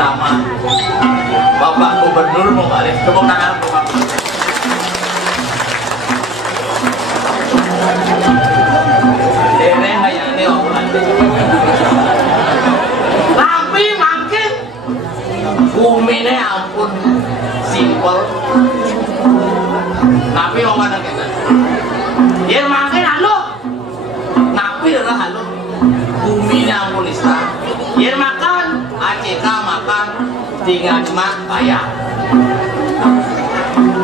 nama Bapak Gubernur mau balik tepuk tangan Bapak. Dene hayane omongan. Tapi makin bumine ampun simpel. Tapi omongan kita. Yen makin anu. Napi adalah anu. Bumine ampun istana. Yen makan, ACK makan, tinggal cuma bayar.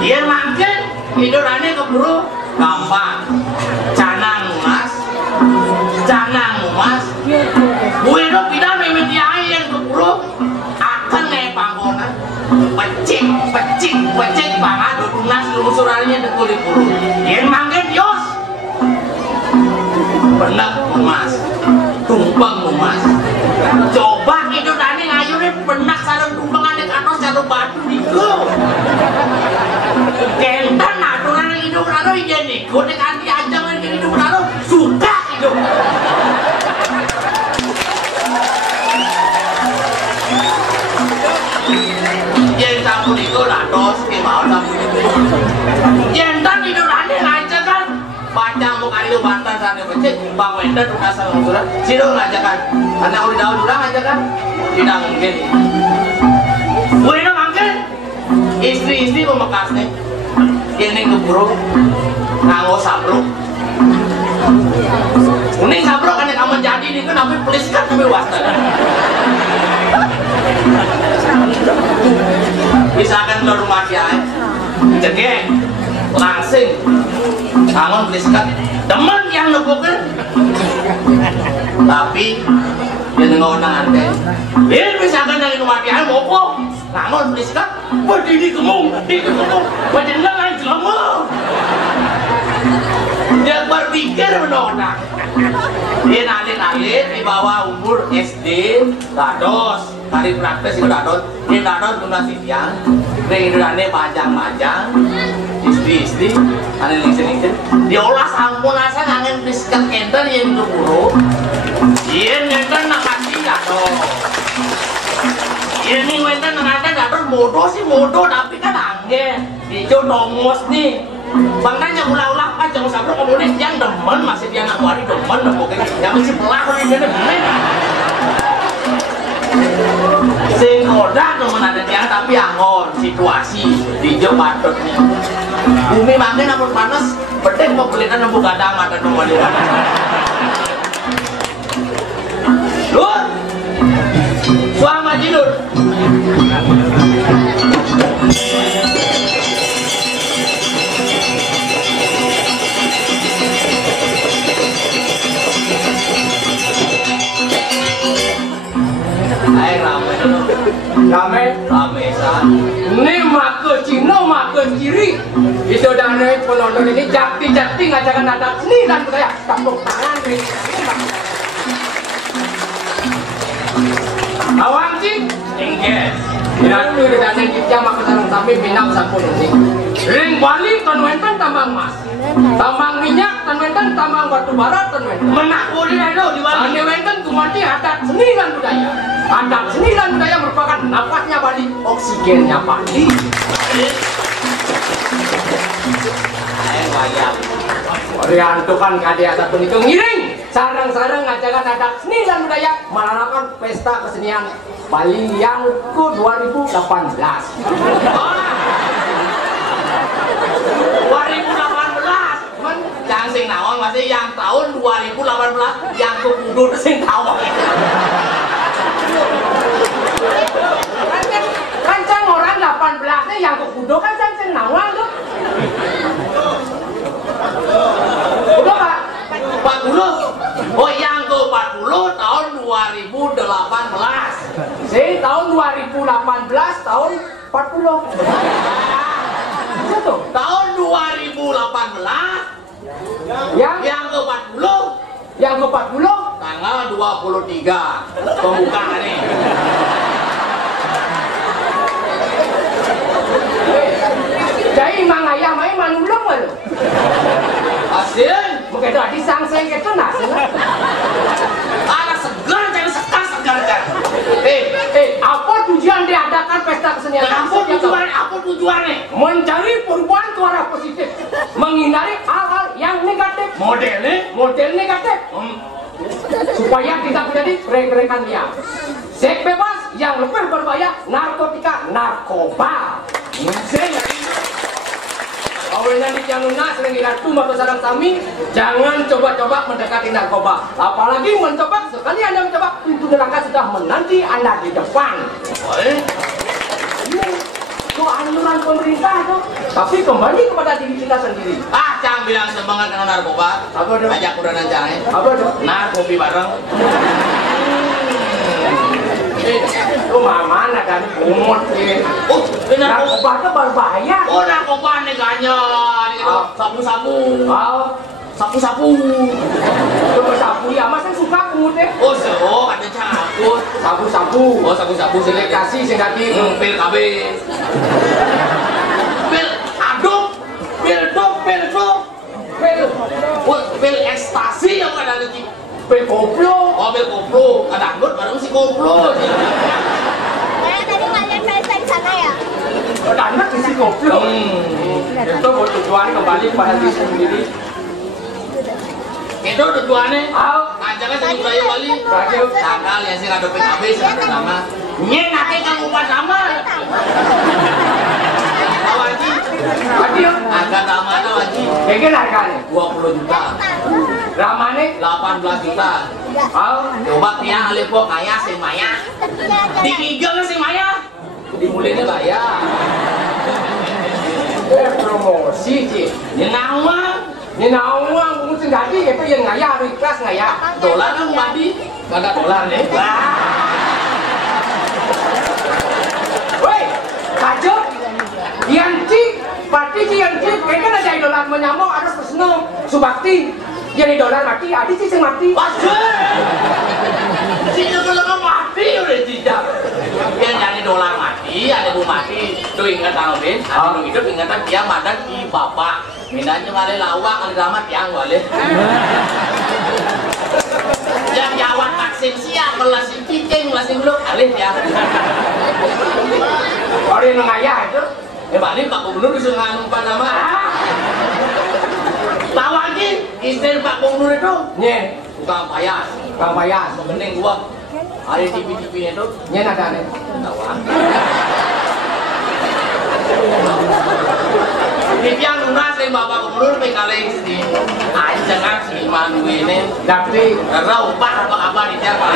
Yen makin hidurannya keburu gampang. Canang mas, buido pida memeti air keburu akan kayak panggonan, pecik pangan dunas lumusurannya dekulit buru. Yen makin dios, benak mas, tumpeng mas. Coba hidup tadi ngayurin benak sarung tumpengan di atas jatuh batu diku. Kentan aturan hidup lalu ijen ikut di kanti ajang lagi hidup lalu suka hidup. Jen sampun itu latos kemau sampun itu. Jentan hidup tadi ngajak kan panjang muka itu bantan sana becek bang Wenda tukar sama surat sido ngajakan karena udah jauh juga ngajakan tidak mungkin. Wenda mungkin istri memekas nih ini keburu nganggo sabruk. Ini sabruk kan yang kamu jadi ini kan tapi pelis kan tapi wasta. Misalkan ke rumah dia cegek langsing bangun beliskat teman yang nebukin tapi dia ngonang deh biar misalkan dari rumah dia mau bangun beliskat berdiri gemung berdiri lain jelama dia berpikir menonang dia nalit di bawah umur SD dados hari praktis itu dados dia dados guna siang dia hidurannya panjang istri aneh lingsin diolah sampun asa ngangen biskat enten yang keburu iya enten nakasi dados iya nih enten nakasi dados modo tapi kan angin hijau nomos nih bangkanya ulah-ulah kan jangan sampai kemudian yang demen masih dia nak wari demen pokoknya yang masih pelaku ini demen sing kodak temen ada yang tapi angon situasi hijau patutnya bumi makin ampun panas bedek mau belikan nembuk gadang ada nomor dia Lur suama jilur rame san ini maka Cina maka kiri itu dana penonton ini jakti ngajakan adat seni dan budaya tepuk tangan nih awang cing enggak itu dana kita maka sarang sampai binang sampun ini ring Bali tanwenten tambang emas tambang minyak tanwenten tambang batu bara tanwenten menakuri itu di Bali tanwenten kumati adat seni dan budaya. Adat seni dan budaya merupakan nafasnya Bali, oksigennya Bali. Oriantukan kadea satu itu ngiring, sarang-sarang ngajakan adat seni dan budaya melaksanakan pesta kesenian Bali yang ke 2018. 2018, jangan sing naon masih yang tahun 2018 yang kemudur sing tahun. Kan orang 18 nya yang kekudo kan sen nawal tuh. Udah Pak? 40. Oh yang ke 40 tahun 2018. Si tahun 2018 tahun 40. Itu tahun 2018 yang ke 40 yang ke 40 tanggal 23 pembukaan nih. Jadi mang ayah main manulung lo. Asin, bukan itu adi sangseng itu nasi. Ada segar jadi segar. Apa tujuan tujuannya? Mencari perubahan ke arah positif, menghindari hal-hal yang negatif. Model negatif. Supaya tidak menjadi rekan liar. Seks bebas yang lebih berbahaya, narkotika, narkoba. Awalnya di Januna sering diratu atau sarang kami, jangan coba-coba mendekati narkoba. Apalagi mencoba, sekali Anda mencoba, pintu neraka sudah menanti Anda di depan. Itu anjuran pemerintah tuh. Tapi kembali kepada diri kita sendiri. Jangan bilang semangat kena narkoba. Apa itu? Ajak udah nancain. Apa itu? Narkobi bareng. Itu mana kan? Umut sih. Narkoba itu berbahaya. Narkoba neganya. Sapu-sapu. Sapu-sapu. Coba sapu ya, masa suka kumutnya? Ada cabut. Sapu-sapu. Sapu-sapu Selekasi sing dadi pil KB. Pil aduk. Pil dok. Pil ekstasi yang ada lagi. pil koplo. Pil koplo. Ada anggur bareng si koplo. Tadi kalian main di sana ya? Ada anak di si koplo. Itu tujuan kembali kepada diri sendiri. Itu tujuannya. Jangan saya budaya Bali. Tanggal yang sih ada PKB sama sama. Nyek kakek kamu pas sama. Tahu Haji? Agak nama ada Haji. Kayaknya harganya 20 juta. Ramane 18 juta. Coba tiang alipo kaya si Maya. Digigil si Maya. Dimulainya bayar. promosi sih. Ini nawang mungkin gaji itu yang ngaya ikhlas ngaya. Dolar kan mati, kagak dolar nih. Woi, kacau. Yanci, pati si Yanci, kayaknya ada dolar menyamuk harus pesno subakti. Jadi dolar mati, adi sih yang mati. Pasir. Si dolar mati udah tidak. Yang jadi dolar mati, ada bu mati. Tuh ingat Alvin, ada hidup ingatan dia madan di bapak. Mindanya kali lawak kali ramat yang boleh. Yang jawab vaksin siap melasing cicing melasing belum alih ya. Orang yang ngaya itu. Balik Pak Gubernur disuruh ngumpan nama. Tahu lagi istri Pak Gubernur itu? Nye, tukang payas. Kang Payas. Mending gua hari TV itu. Nye ada nih. Tahu. Yang lunas yang Bapak Gubernur pengalain sini. Jangan si Manu ini. Tapi Raupah apa di siapa?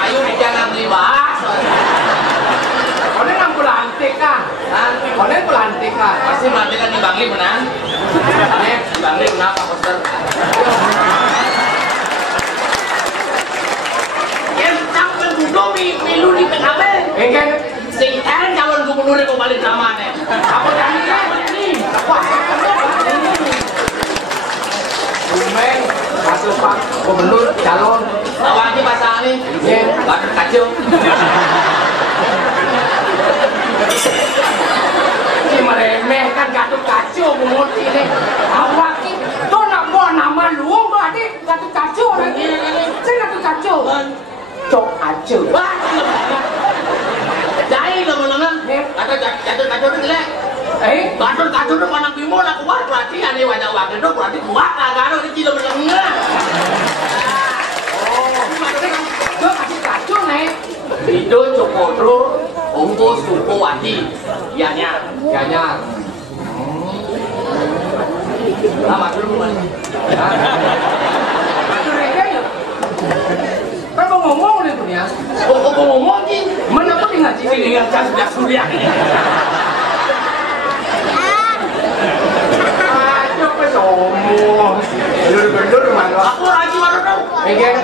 Ayo jangan dibahas. Kalian yang pelantik kan? Kalian pelantik kan? Pasti pelantik kan di Bangli menang. Di Bangli menang Pak Poster. Yang sampai duduk milu di PKB. Enggak. Sing calon gubernur yang kembali namanya. Apa tadi kan? Wah, Bumeng, masuk Pak Gubernur calon. Tahu aja pasal ini. Badan kacau. Ini meremehkan Gatot Kaca bungut ini. Awak ini, tuh nak buat nama luang tuh adik Gatot Kaca lagi. Saya Gatot Kaca. Cok aja. Wah, jahil lama-lama. Kata Gatot itu jelek. Gatot itu mana bimo nak kuat berarti ada wajah wakil itu berarti kuat lah. Gatot itu tidak berlengah. Cok kasih Kaca nih. Itu Cokotro, Ongko Sukowati, Yanya. Lama dulu mana? Itu rega ya. Kan mau ngomong nih punya. Oh, ngomong sih. Mana pun ngaji Ini dengan sudah surya. Ayo ke sombong. Bener mana? Aku lagi baru tahu. Enggak.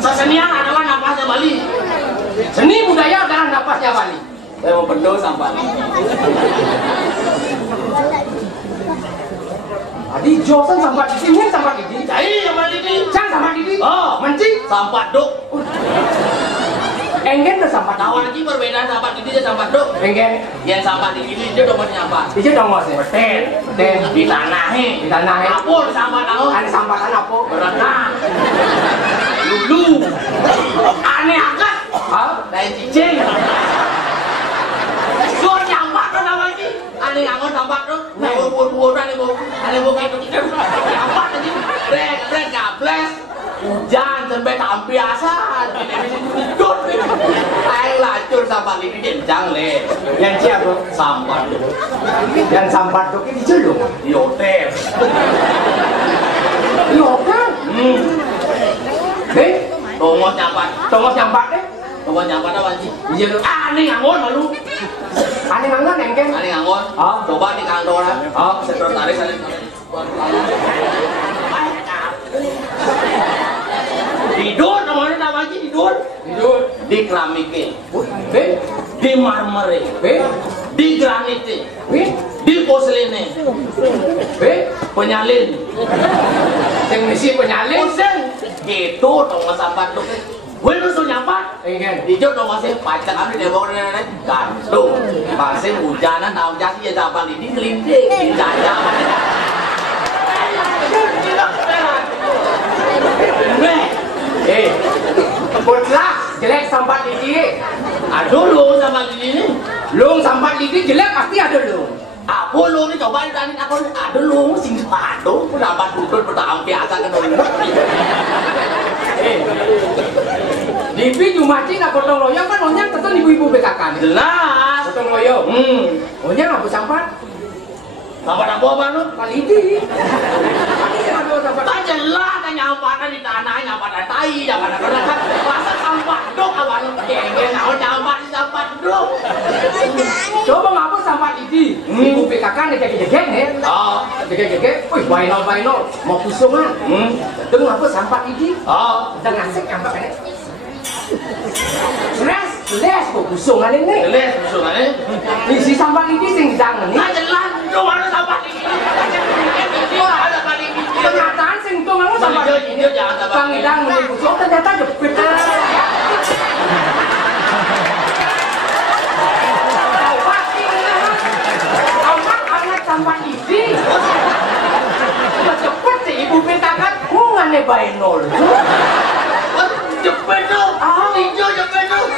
Sesenian adalah napasnya Bali. Seni budaya adalah napasnya Bali. Saya mau berdoa sama Bali. Adi Josan sampai di sini sampai di sini. Jadi yang Bali ini. Jangan sampai di sini. Oh, Menci. sampah dok. Enggen tuh sampai Tahu lagi perbedaan sampah di sini sampah dok. Enggen. Yang sampah di sini dia domanya apa? Itu dong mas. Ten di tanah nih. Di tanah. Apa sampah tahu? Ada sampah kan apa? Berenang. tak biasa. Duduk. Ayo lacur sampah ini kencang le. Yang siapa? Sampah. Yang sampah tuh ini jelung. Di hotel. Di hotel? Tongos nyampat. Tongos nyampat deh. Tongos nyampat apa sih? Iya lu. Aneh ngangon malu. Aneh ngangon nengken. Aneh ngangon. Coba di kantoran. Sekretaris aneh. Tidur namanya apa sih tidur? Tidur. Di keramiknya. Di marmer. Di granitnya. Di porselennya. Penyalin. Yang misi penyalin. Pusing. Gitu tongos sampah tuh. Gue nusul nyampat. Ingin. Hijau dong masih pacak kami dia bawa nenek gantung. Masih hujanan tahu jasi ya sampah ini kelinting. Jajan. Kebutlah jelek sampat lidi. Aduh lu sama gini. Lung sampat lidi jelek pasti ada lung. Aku lu nih coba ditanya aku aduh lu sing sepatu dapat duduk bertahun biasa kan lu. Dipi Jumati nak gotong royong kan onyang tetep ibu-ibu PKK. Jelas. Gotong royong. Onyang apa sampat? Sampat apa apa lu? Lidi. Tak jelas kan nyampatan di tanah nyampatan tai nyampatan kan masa sampah dong awal geng nyampat di sampah dong. Coba ngapa sampat lidi? Ibu PKK nih kayak geng nih. Geng. Wih, bainol mau pusungan. Itu ngapa sampat lidi? Udah ngasih nyampak ini. Les kok pusungan ini. Les pusungan ini. Isi sampat lidi sing jangan nih. Tak jelas dong ada sampah lidi. Kenyataan sing tuh ngalu sampai lidi. Pangidang nih pusung ternyata jepit. Sampai lidi. Cepet sih ibu PKK hubungannya bainol. Cepet dong. Hijau cepet dong.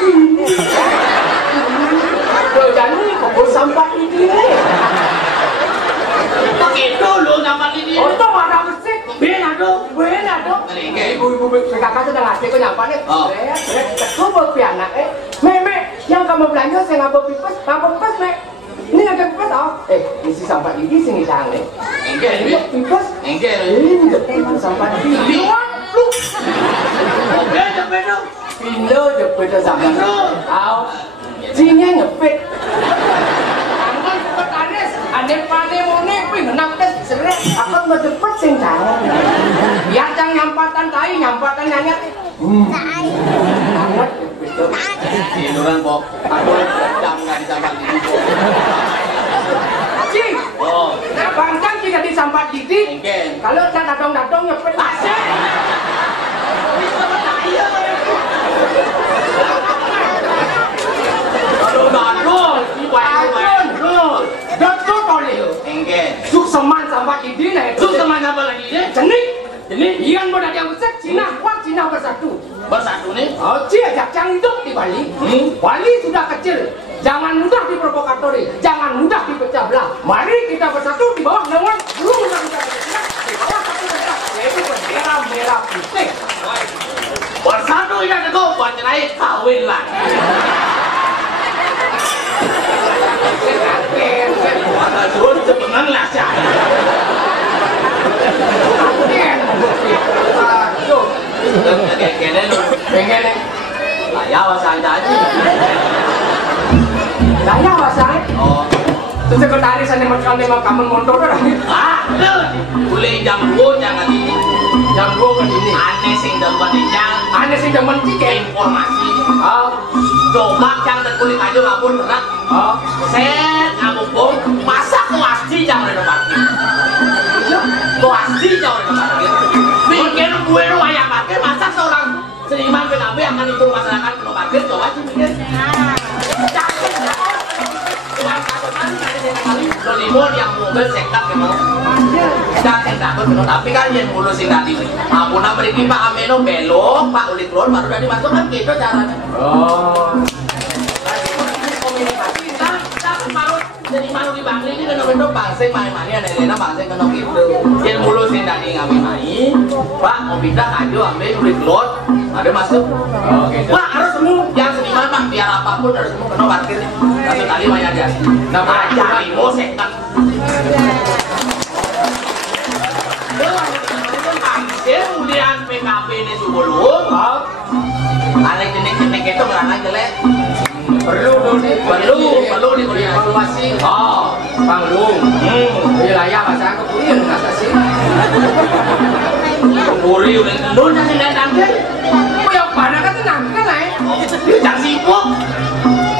Jadi kok sampai lidi nih. Begitu lu sampai lidi. Untung ada bersih. Benar dong. Ibu-ibu PKK sudah ngasih ke nyampanya. Coba pianak Meme, yang kamu belanja saya ngapa pipes, Mek. Ini ada pipes isi sampai lidi sini jangan nih. Pipes. Ini pipes sampai lidi. Lu. Oke, cepet dong. Pindah jepit sampai. Tahu. Sini ngepit. Angkat sekretaris, ane mone menang tes seret. Aku ngejepit sing jangan. Biar jangan nyampatan tai, nyampatan nyanyat. Anget jepit. Tiduran kok. Aku jam nggak di sampah lidi. Cing. Nah bangcang jika di sampah lidi. Kalau tak datang nyepit. Asik. Aduh, Dato toleh. Suk seman sampai lidi nih. Suk seman apa lagi ini? Jenik. Ian mau ada yang besar Cina kuat Cina bersatu. Bersatu nih? Dia ajak hidup di Bali. Bali sudah kecil. Jangan mudah diprovokatori. Jangan mudah dipecah belah. Mari kita bersatu di bawah naungan belum kita di bawah satu negara yaitu bendera merah putih. Bersatu ini ada kau buat cerai kawin lah. Jual sebenarnya lah sih. Kene lu, pengen ya bahasa aja. Daya bahasa. Itu sekretaris ane kamu motor dah. Boleh jam 2 jangan ini. Jam 2 ke sini. Aneh sing demen jang. Aneh sing demen cike informasi. Coba jang terkulit aja ngapun berat. Set ngabung masa kuasti jang ada parkir. Kuasti jang ada parkir. Bikin gue lu ayam parkir masa seorang seniman PKB akan itu masyarakat penuh parkir coba sih mikir. Limon yang mobil sekap memang kita sekap betul tapi kan yang ngulusin tadi ampun beri Pak Ameno belok Pak ulit keluar baru dari masuk kan gitu caranya komunikasi kita baru jadi malu di Bangli ini kan nomor bangseng main-main ada lena bangseng kan gitu yang ngulusin tadi ngambil main Pak mau pindah aja ambil ulit keluar Ada masuk. Oh, gitu. Wah, harus semua. Yang seniman mah biar apapun harus semua kena parkir. Langsung kali banyak aja. Nah, cari mosekan. Kemudian PKP ini sebelum. Ada jenis-jenis itu berangkat jelek. Perlu dievaluasi. Oh, panglung. Wilayah masa aku kuliah nggak sih? Puri udah kendor jangan lihat angke. Kok yang pada kan tenang kan lah? Jangan sibuk.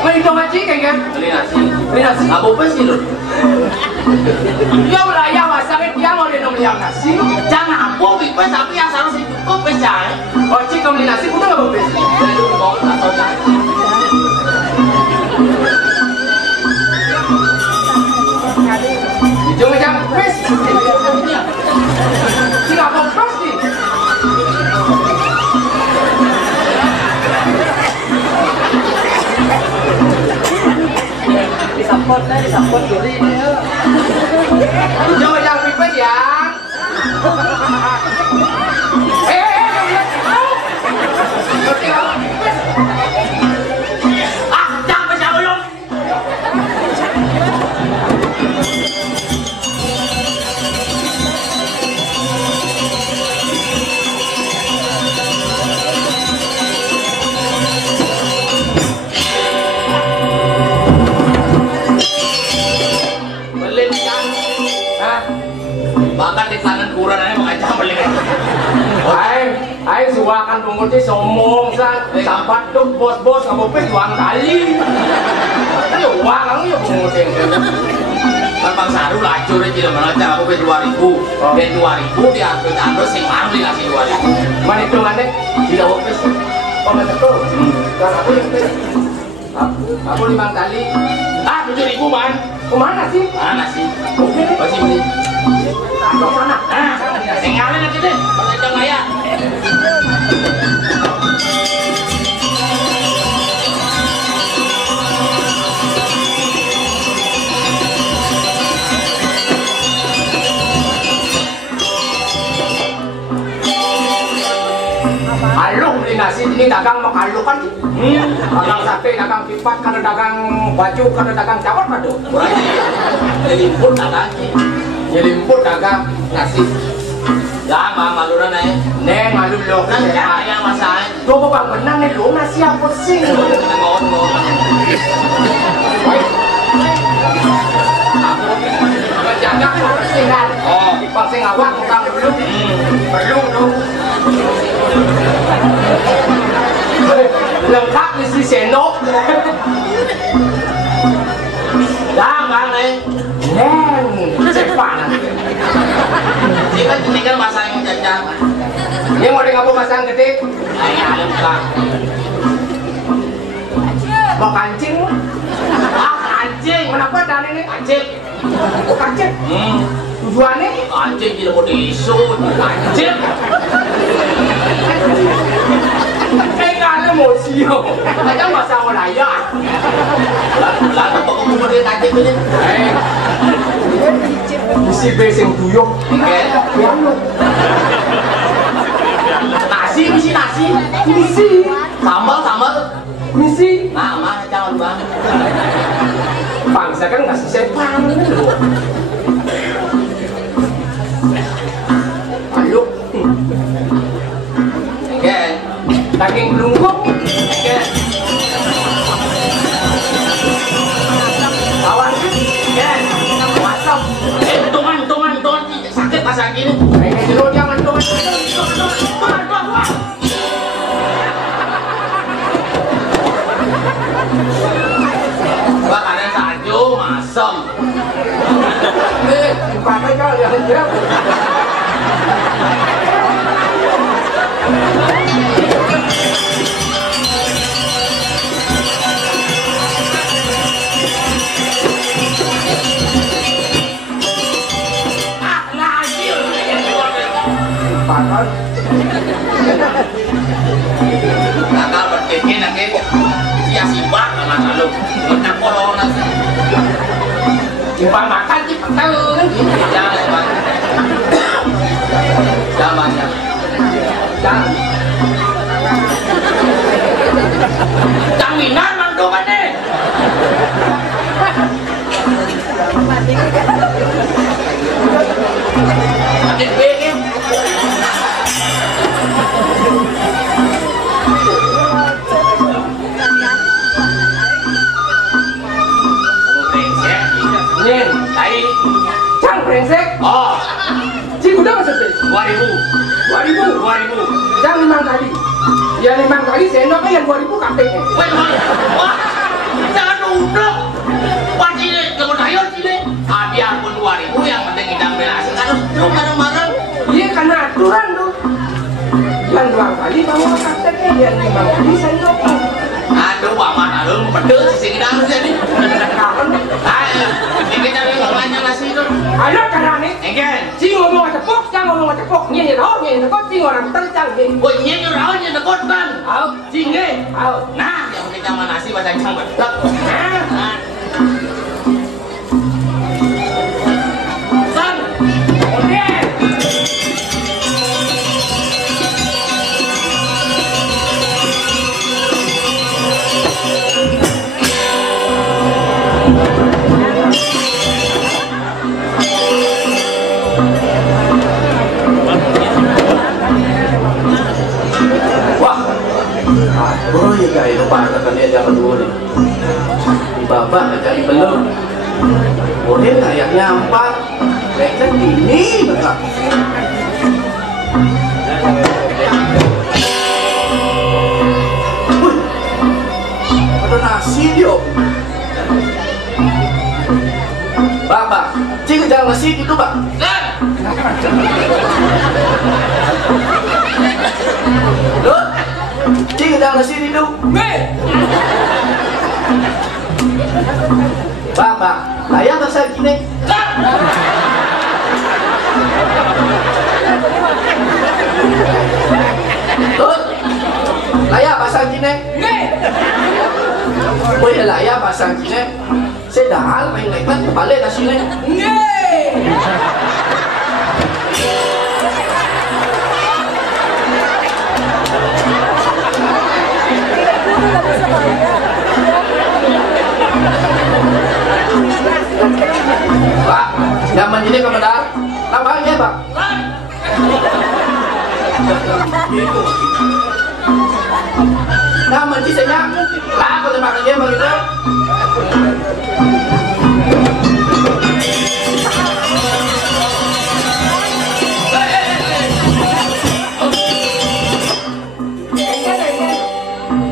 Main dong aja kayaknya. Beli nasi. Nggak mau sih lu. Ya wilayah masa kan dia mau minum yang nasi. Jangan apa bipes tapi yang harus cukup besar. Oh cik kamu beli nasi udah nggak mau beli. Jadi lu mau atau jangan. Jangan jangan pes. Tidak mau pes nih. Disapot kiri dia. Jangan jangan pes ya. Jangan besar belum. Bahkan di tangan kurang aja makanya beli. Ay suwakan pengurti somong sampai tuh bos-bos kamu pes uang kali. Ini uang kamu ya pengurti. Kan Bang Saru lacur aja mana aja aku pes 2000. Dan 2000 dia ambil sing mau dikasih 2000. Mana itu mana? Tidak pes. Oh mana tuh? Kan aku yang pes. Aku 5 kali. 7.000 man. Kemana sih? Mana sih? Masih beli. Kemana? Tinggalin aja deh. Jangan ngaya. Aluk beli nasi ini dagang makaluk kan? Dagang sate, dagang pipat, kada dagang baju, kada dagang cawat kado. Jadi pun dagang. Nyelimput dagang nasi. Ya, Bang maluran aja. Nen malu lo. Kan yang masalah. Coba bang menang nih lo nasi apa sih? Ngomong. Menjaga kebersihan. Oh, Pasti ngawak tukang dulu. Perlu dong. Lengkap misi senok. dah Bang nih. Nen, cepat. Ini kan masalah yang jajan. Ini mau dengan apa masang gede? Ayah ada buka. Mau kancing? Anjing. Kenapa dan ini Anjing. Oh kancing? Tujuannya? Anjing tidak mau diisut. Anjing. Kayak kalian mau siu. Aja masalah raya. Lalu kok kamu dia anjing ini? Misi beseng tuyuk. Misi nasi. Misi. Sambal. Misi. Nah, mah jangan Bang. Bangsa kan ngasih sepan. Ayo. Oke. Daging belungkuk. Oke. Awan. Oke. Masuk. Tungan. Sakit masa gini. Kayak jeruk jangan tuh. Bang ada salju masem. Pakai kau yang jauh. Pakai. Nakal berpikir nanti dia sibak sama lalu. Kita corona sih. Jumpa makan di petel. Jangan Bang. Jangan. Jangan. seminar mantu mana? Adik begini. Nen, Tadi, cang brengsek. oh, Cik udah masuk tes. 2000, 2000. 2000. Cang 5 kali. Ya 5 kali sendoknya yang 2000 kakeknya. Wait, wah, jangan duduk. Wah, Cile, jangan ayo Cile. Ah, biarpun 2000, yang penting hidang belasan. Harus duduk bareng-bareng. Iya karena aturan tuh. Yang 2 kali bawa kakeknya, yang 5 kali sendoknya. Aduh, Pak Mat, aduh, pedes sih kita harus jadi. Kapan? Ayo, ini kita ngomongnya nasi itu. Ayo karena nih. Engken. Cing ngomong cepok, cang ngomong cepok. Nyanyi tahu, nyanyi tahu, cing orang tercang. Woi, nyenyo rawan nyenyo kotan. Au, Cinge. au. Nah, yang kita sama nasi bahasa cang betek. Nah. San. Oke. Wah, oh ya guys, lupa kata dia jangan dulu nih. Di babak jadi belum. Boleh kayaknya 4. Mereka ini betul. Wih, ada nasi dia. Babak, cing jangan nasi itu bang. San. Loh, cing jangan nasi itu. Babak, layak bahasa gini. San. Loh, layak bahasa gini. Oh ya layak bahasa gini. Saya dah main lebat balik nasi ini. Pak, zaman ini kebenar. Namanya Pak. San. Nama cisanya. Lah, aku terima dia begitu.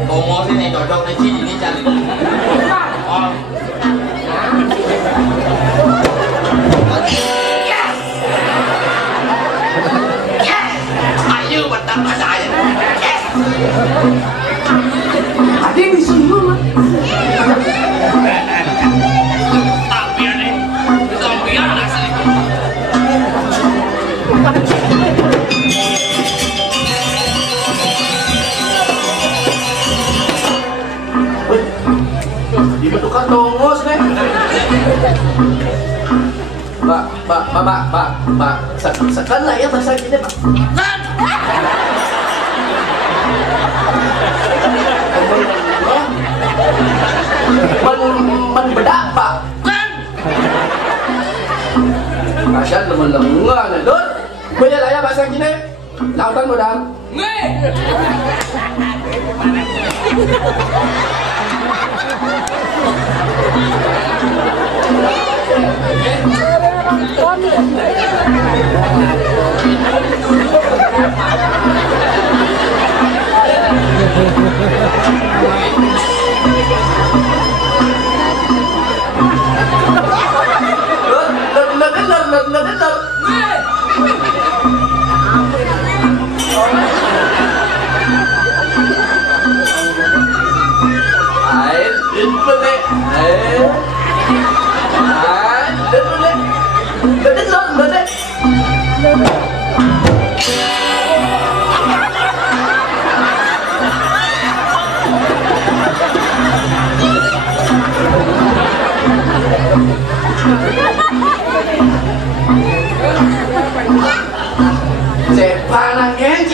Ngomong sini cocok nih Cil, ini cari. Oh. Yes. Yes. Ayo betul bahasa aja. Yes. Ada di sini mah. Ambil nih. Ambil nasi. Wih, dibentukkan tongos nih. Pak, sekan lah ya bahasa gini Pak. San. Bedak Pak. San. Kasian lemun-lemungan ya, Dut. Boleh lah ya bahasa gini. Lautan modal.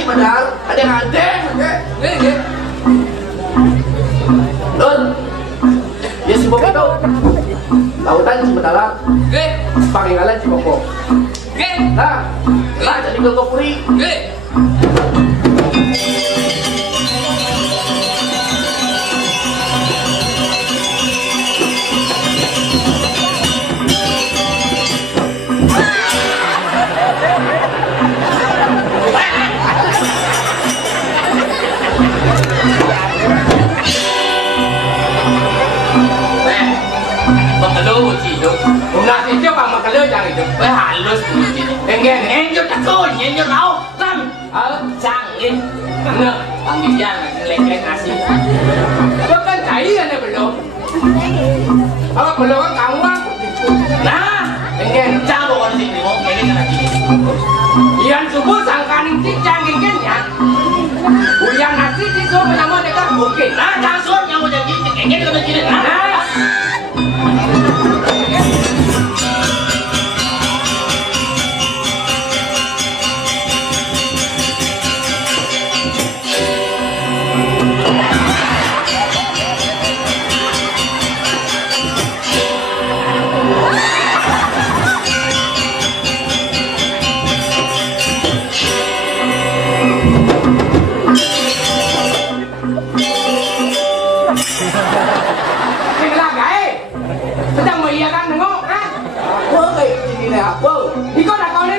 Padahal ada yang ada, oke? Dut, Lautan Cimatalang, Oke. Pangingalan Ciboko. Oke. Nah, jadi Gogopuri. Oke. Mengeluh hidup, Unas itu pak makalnya yang itu. halus bunyi. Enggak. Enjur takut, enjur rau, kan? Canggih. Nah, Panggilan, lek-lek nasi. itu kan cairan ya belum. Kalau belum kan kamu kan. Nah, Enggak. jangan bawa di sini, mau ini kan lagi. Iyan subuh sangkaning cicang genggen ya. Uyan nasi diso menamo dekat bukit. Nah, langsung yang mau jadi, kayaknya dia udah jadi. Nah, Tinggal gay. Sedang mengiyakan nengok, ha? Apa kayak gini nih apa? Iko dah kau ni.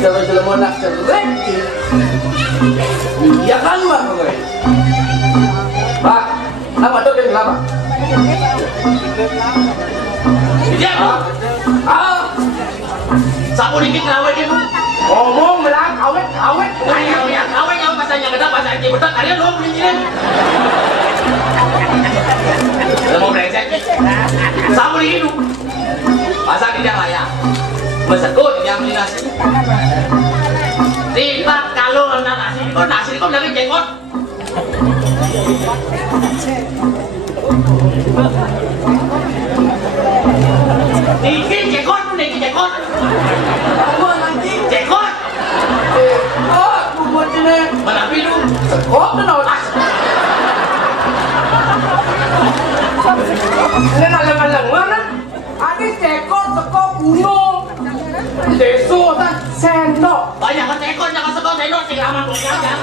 Jalan-jalan mau nak cerai. Iya kan Pak? Pak, apa tuh yang lama? dia sapu dikit ngawet dia. Ngomong melang awet. Ayah, ngawet yang pasanya kita pasang aja, betul kalian lo beli ini. Udah mau brengsek. Sapu dikit lu. Pasang di yang layak. Mesekut yang beli nasi. Tiba kalau nasi kok dari jenggot. Dikit jenggot lu, dikit jenggot. Apa nanti? Jenggot. Oh, buat sini. Mana pilu? Oh, kenal. Ini nalang-nalang mana? Adi sekor sekor gunung. Deso tak sendok. Banyak kan ekor jangan sekor sendok sih aman kok ya.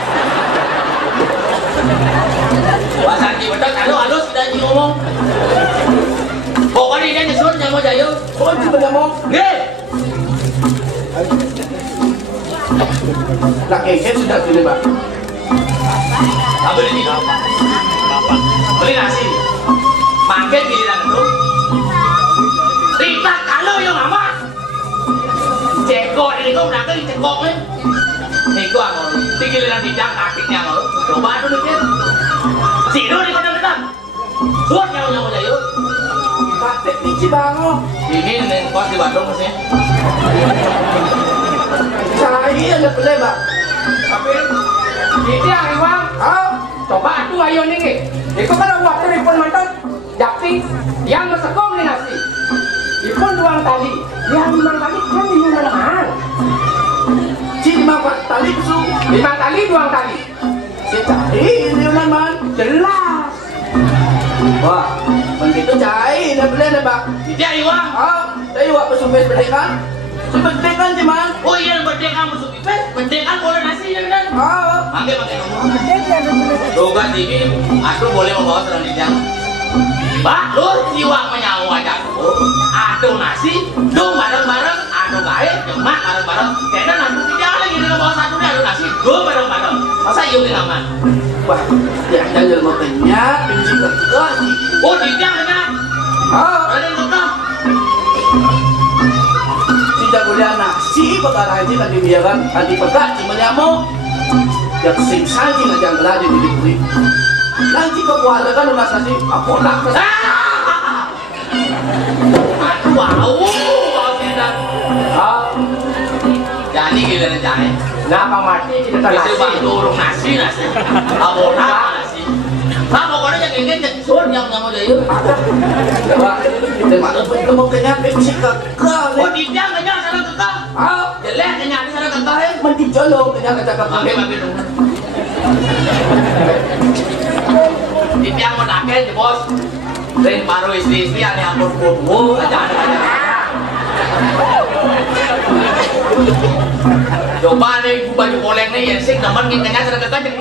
Pasang di betul halus sudah ngomong. Pokoknya dia nyusun yang mau jayo. Oh, cuma mau. Nggih. Nak keket sudah pilih Pak. Ambil ini. Beli nasi. Makan giliran itu. Rita kalau yang mama. Cekok ini kau nak ke cekok ni. Iko angol. Giliran tidak kakinya angol. Coba dulu ni. Sino ni kau nak datang. Suat yang mau jayo. Pak, teknik Cibango. Ini nih kos di Bandung sih. Saya ada pilih Pak. Tapi ini yang iwang. Coba atuh ayo nih. Iko kan waktu ripun mantan. Jakti yang mesekom ni nasi. Ipun duang tali. Yang 5 tali kan 5 malangan. Cuma Pak, tali besuk. 5 tali 2 tali. Saya cari ini man. Jelas. Wah, begitu cai, dah boleh dah Pak. Dia iwang. Saya buat pesupes berdekan. Sebendekan cuman. Oh iya berdeka musuh pipet. Berdeka boleh nasi ya kan? Mangke ngomong. Dogat ini aku boleh membawa serang dijang. Pak, lu iwang menyawa aja. Aduh nasi, dong bareng-bareng, aduh gae, jemak bareng-bareng. Kayaknya nanti tidak lagi dengan bawa satu nih, aduh nasi, dong bareng-bareng. Masa iya udah aman? Wah, ya jangan mau kenyat, benci kekeh. Oh tidak kenyat. Ada kekeh. Tidak boleh nasi perkara aja kan dibiarkan tadi pekat cuma nyamuk. Ya kesing sancing aja ngeladi di dibeli. Nanti kau keluarga kan udah nasi, apa nak? Aduh wow, kau tidak. Jadi gila nih. Kenapa mati kita tak Bisa nasi? bantu urung nasi. Abona nasi. Nah pokoknya yang ingin jadi suan yang mau jadi. Pak, kita mau kenyat, benci kekeh. Oh tidak kenyat sana kekeh. Jelek kenyat di sana kekeh. Mesti jolong kenyat cakap. Mampir dong. Di tiang mau nakel di bos. Ring paru istri-istri ane ampun kudu aja. Coba nih baju poleng nih ya sih teman ngikanya sedang kekajeng.